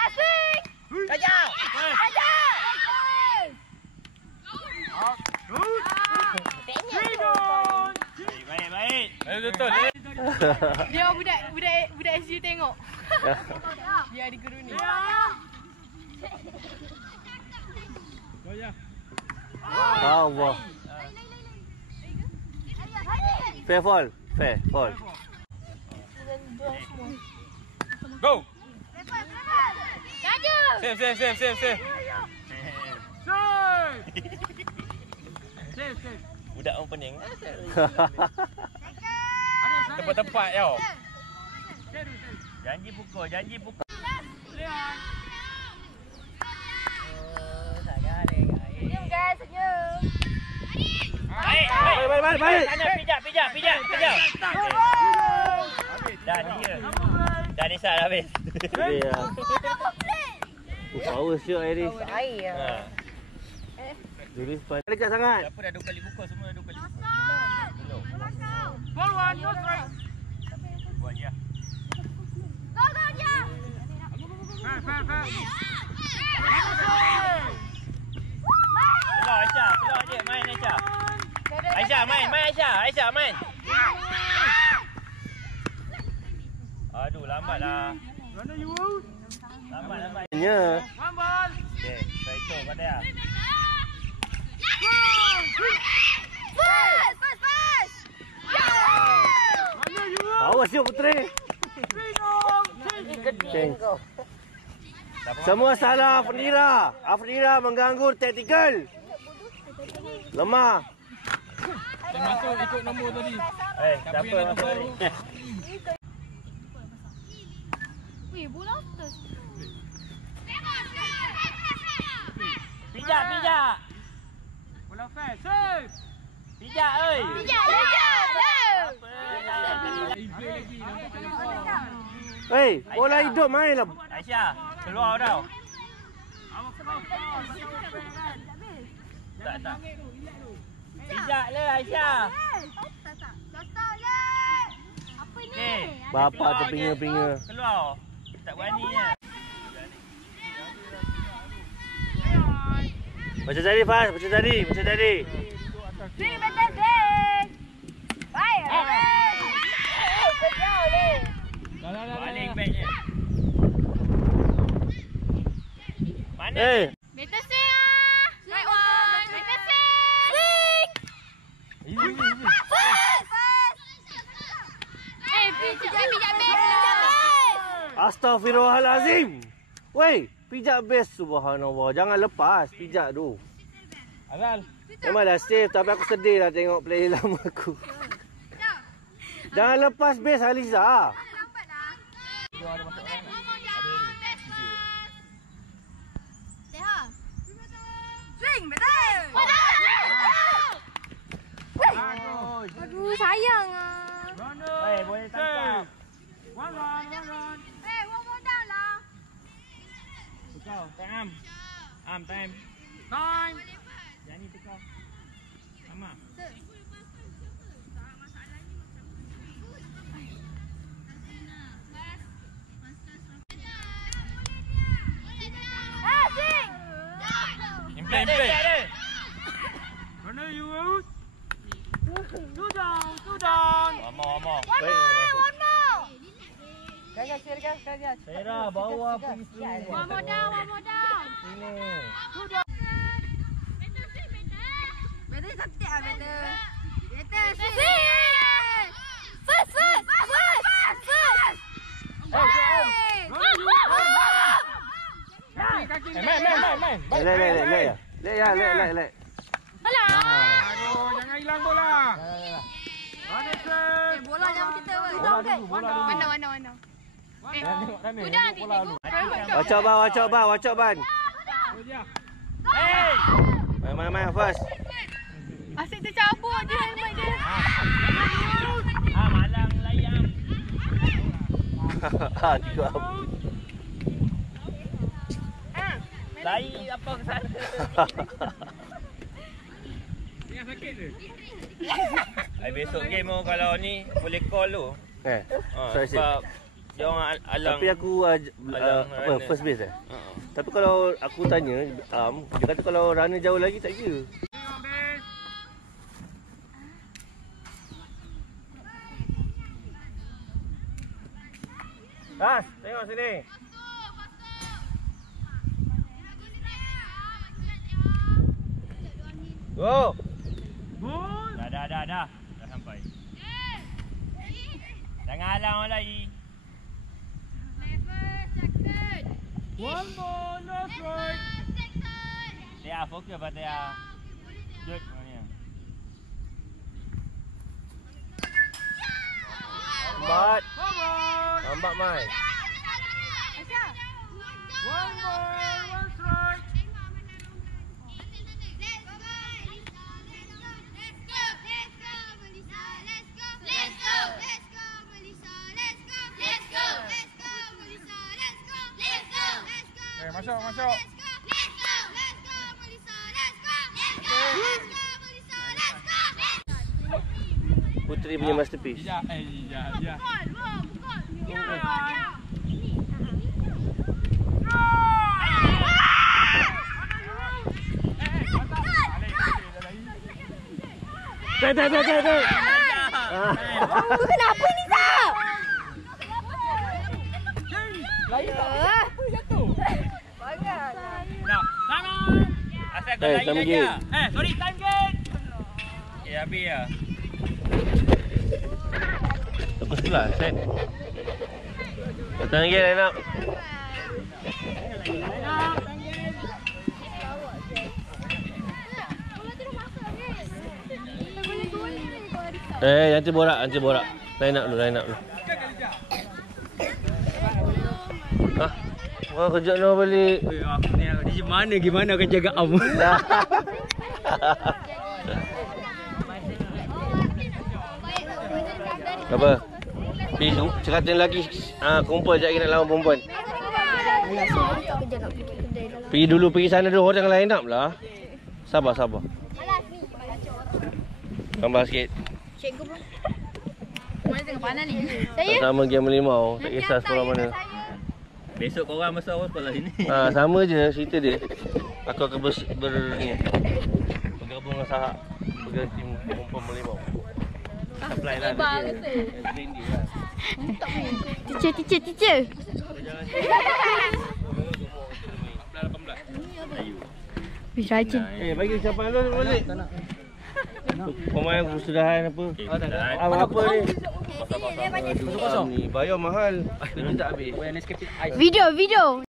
Asik. Kajak. Kajak. Baik. Betul. Dia budak SG tengok. Dia ada guru ni. Allah. Fair fall. Go. Laju. Save. Budak orang pening. Tepat tau. Janji pukul. Senyum guys, senyum. Baik. Pijak. Dah dia. Dah Nisa dah habis. Ya. Power shot Iris. Air. Julis dekat sangat. Apa dah 2 kali pukul semua dah 2 kali. Forward, no strike. Buat je. Go je. Fair. Keluar Aisyah je. Main Aisyah. Aisyah main. Aisyah main. Aduh, lambatlah. Mana you? Lambat. Ya. One ball. Okey, saya hitung pada dia. Fast. Mana you? Power shot Puteri. Geding kau. Semua salah Afnira. Afnira mengganggu taktikal. Lemah. Dia masuk ikut nombor tadi. Siapa masuk tadi? Weh, bola atas. Pijak. Bola fair. Save. Pijak oi. Pijak. Hei, bola hidup main lah. Aisyah, keluar tau. Tak. Pijak le Aisyah. Tak le. Apa ni? Okey. Bapa terpinga-pinga. Keluar. Tak berani ni. Macam tadi. Swing betul swing. Baik. Kejauh le. Baling backnya. Mana? Betul swing ah. Right one. Betul swing. Swing. Pijak base. Astaghfirullahalazim. Weh, pijak best subhanallah. Jangan lepas pijak tu. Azal. Memang dah save tapi aku sedih dah tengok player lama aku. Jangan lepas base Aliza. Swing betul. Aduh sayang ah. Boleh tangkap. One run. One more down lah. Tekau, time. Time. Time. Jangan tekau. Sama. Swing. Play. Ada. Mana you? Two down. One more. One more. Sarah bawa pergi sini. One more down. Sini. Betul cantik ah betul. Betul. First. Main. Lek. Alah. Aduh, jangan hilang bola. Mana save? Bola jangan kita. Mana. Udah nanti tengok. Watch out ban. Hey! Main first. Asyik tercabut je helmet dia. Malang layang. Tiga. Lari apa ke sana? Ingat sakit ke? Besok game kalau ni boleh call tu. So I said. Sebab dia orang alang. Tapi aku runner. first base Tapi kalau aku tanya dia kata kalau runner jauh lagi tak kira. Ras, tengok sini. Go. Dah sampai. Jangan halang orang lagi. One more, no strike. Dia fokus pada dia. Good mana? Lambat. Come on. Lambat Mai. One more, one strike. Masuk. Puteri punya masterpiece. Ya. Tak. Kenapa ni Zah? Dah. Sama. Asal kau lagi time aja. game. Sorry, time game. Habis ya. Bagus pula set. Datang lagi line up. Nanti borak. Line up dulu. Hah? Wah, kejap nak balik. Aku ni gimana kau jaga am? Apa? Pergi ceratin lelaki kumpul sekejap lagi nak lawan perempuan. Pergi sana dulu, orang jangan line up lah. Sabar. Gambar sikit. Cikgu pun. Mana tengah panas ni? Saya? Sama game limau, tak kisah sekolah mana. Besok korang masuk awal sekolah sini. Sama je cerita dia. Aku akan bergabung dengan Sahak. Bergabung tim perempuan melimau. Apply lah dia. Teacher. Rajin. Bagi ucapan lu balik. Pemain kesudahan apa? Apa ni? Ni bayar mahal. Kerja tak habis. Video.